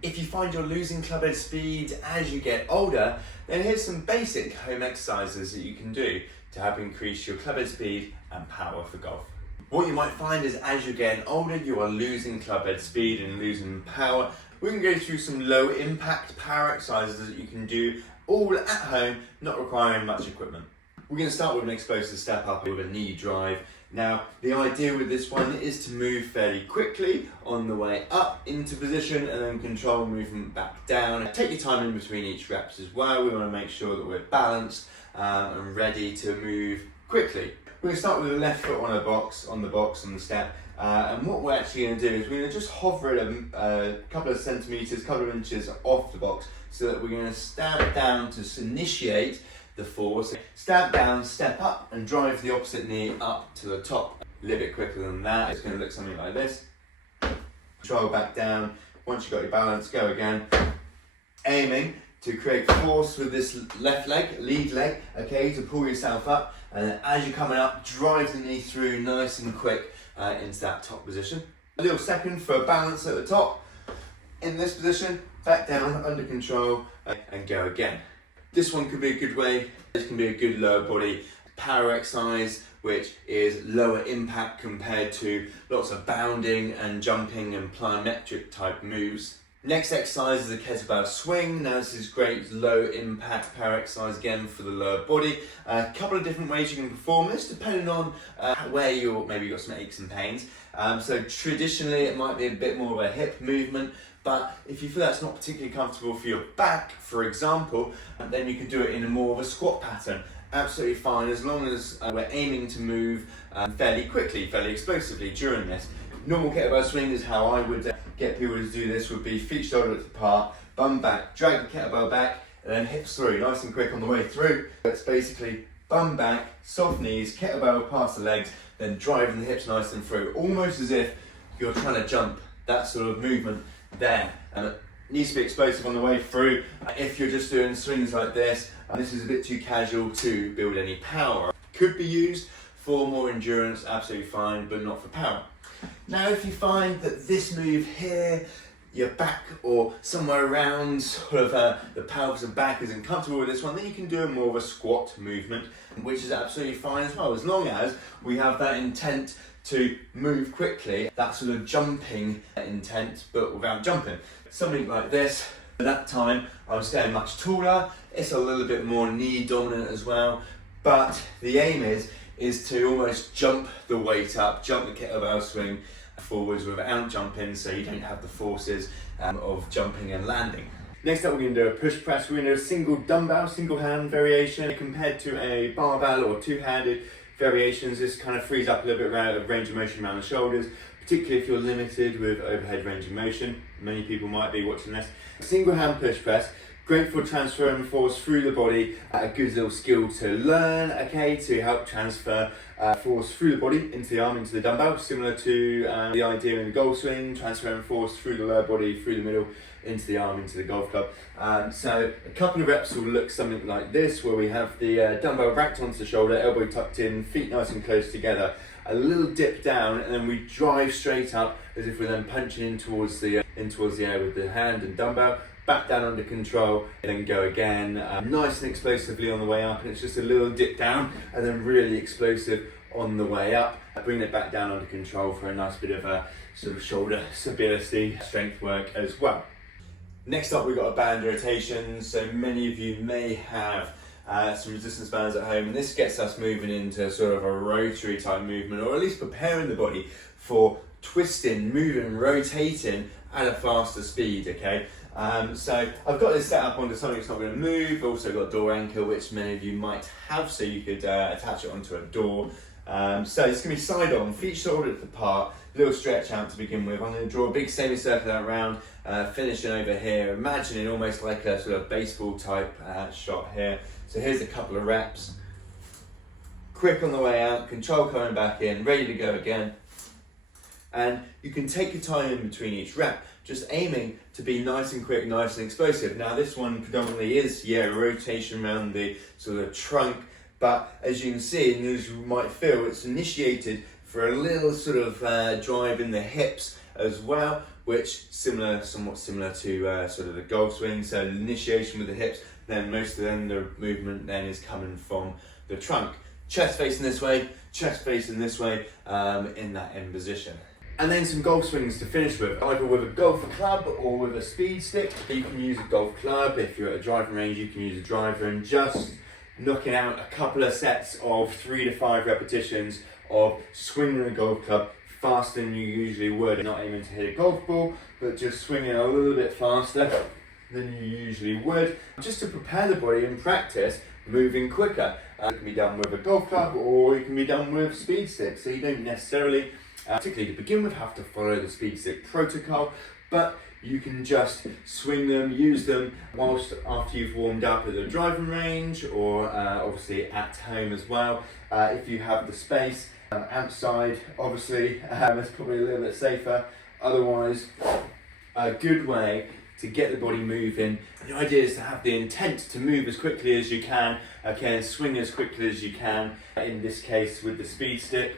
If you find you're losing club head speed as you get older, then here's some basic home exercises that you can do to help increase your club head speed and power for golf. What you might find is as you're getting older, you are losing club head speed and losing power. We can go through some low impact power exercises that you can do all at home, not requiring much equipment. We're going to start with an explosive step up with a knee drive. Now, the idea with this one is to move fairly quickly on the way up into position and then control movement back down. Take your time in between each reps as well. We want to make sure that we're balanced and ready to move quickly. We're going to start with the left foot on the box, on the step. And what we're actually going to do is we're going to just hover it a couple of centimetres, couple of inches off the box, so that we're going to stamp down to initiate the force. Stamp down, step up, and drive the opposite knee up to the top. A little bit quicker than that. It's going to look something like this. Control back down. Once you've got your balance, go again. Aiming to create force with this left leg, lead leg, okay, to pull yourself up. And then as you're coming up, drive the knee through nice and quick into that top position. A little second for balance at the top. In this position, back down, under control, and go again. This one could be a good way. This can be a good lower body power exercise, which is lower impact compared to lots of bounding and jumping and plyometric type moves. Next exercise is a kettlebell swing. Now this is great low impact power exercise again for the lower body. A couple of different ways you can perform this depending on where maybe you've got some aches and pains. So traditionally it might be a bit more of a hip movement, but if you feel that's not particularly comfortable for your back, for example, then you can do it in a more of a squat pattern. Absolutely fine, as long as we're aiming to move fairly quickly, fairly explosively during this. Normal kettlebell swing is how I would get people to do this, would be feet shoulder width apart, bum back, drag the kettlebell back, and then hips through, nice and quick on the way through. It's basically bum back, soft knees, kettlebell past the legs, then driving the hips nice and through, almost as if you're trying to jump, that sort of movement there. And it needs to be explosive on the way through. If you're just doing swings like this, this is a bit too casual to build any power. Could be used for more endurance, absolutely fine, but not for power. Now if you find that this move here, your back or somewhere around sort of the pelvis and back isn't comfortable with this one, then you can do more of a squat movement, which is absolutely fine as well, as long as we have that intent to move quickly, that sort of jumping intent, but without jumping. Something like this. At that time, I'm staying much taller. It's a little bit more knee dominant as well, but the aim is to almost jump the weight up, jump the kettlebell swing forwards without jumping, so you don't have the forces of jumping and landing. Next up, we're going to do a push press. We're going to do a single dumbbell, single hand variation compared to a barbell or two-handed variations. This kind of frees up a little bit of range of motion around the shoulders, particularly if you're limited with overhead range of motion. Many people might be watching this. Single hand push press, great for transferring force through the body, a good little skill to learn, okay, to help transfer force through the body into the arm, into the dumbbell, similar to the idea in the golf swing, transferring force through the lower body, through the middle, into the arm, into the golf club. So a couple of reps will look something like this, where we have the dumbbell racked onto the shoulder, elbow tucked in, feet nice and close together, a little dip down, and then we drive straight up as if we're then punching in towards the air with the hand and dumbbell, back down under control, and then go again, nice and explosively on the way up, and it's just a little dip down, and then really explosive on the way up, bring it back down under control for a nice bit of a sort of shoulder stability, strength work as well. Next up, we've got a band rotation. So many of you may have some resistance bands at home, and this gets us moving into sort of a rotary type movement, or at least preparing the body for twisting, moving, rotating at a faster speed, okay? So I've got this set up onto something that's not going to move. Also got a door anchor, which many of you might have, so you could attach it onto a door. So it's going to be side on, feet shoulder width apart, little stretch out to begin with. I'm going to draw a big semicircle out round, finishing over here, imagining almost like a sort of baseball type shot here. So here's a couple of reps. Quick on the way out, control coming back in, ready to go again. And you can take your time in between each rep, just aiming to be nice and quick, nice and explosive. Now this one predominantly is, a rotation around the sort of trunk, but as you can see, and as you might feel, it's initiated for a little sort of drive in the hips as well, which somewhat similar to sort of the golf swing. So initiation with the hips, then most of the movement then is coming from the trunk. Chest facing this way, chest facing this way, in that end position. And then some golf swings to finish with, either with a golf club or with a speed stick. You can use a golf club. If you're at a driving range, you can use a driver, and just knocking out a couple of sets of 3 to 5 repetitions of swinging a golf club faster than you usually would. Not aiming to hit a golf ball, but just swinging a little bit faster than you usually would, just to prepare the body in practice, moving quicker. It can be done with a golf club, or it can be done with speed sticks. So you don't necessarily, particularly to begin with, have to follow the speed stick protocol, but you can just swing them, use them whilst after you've warmed up at the driving range, or obviously at home as well. If you have the space, outside obviously, it's probably a little bit safer. Otherwise, a good way to get the body moving. The idea is to have the intent to move as quickly as you can, okay, and swing as quickly as you can. In this case with the speed stick,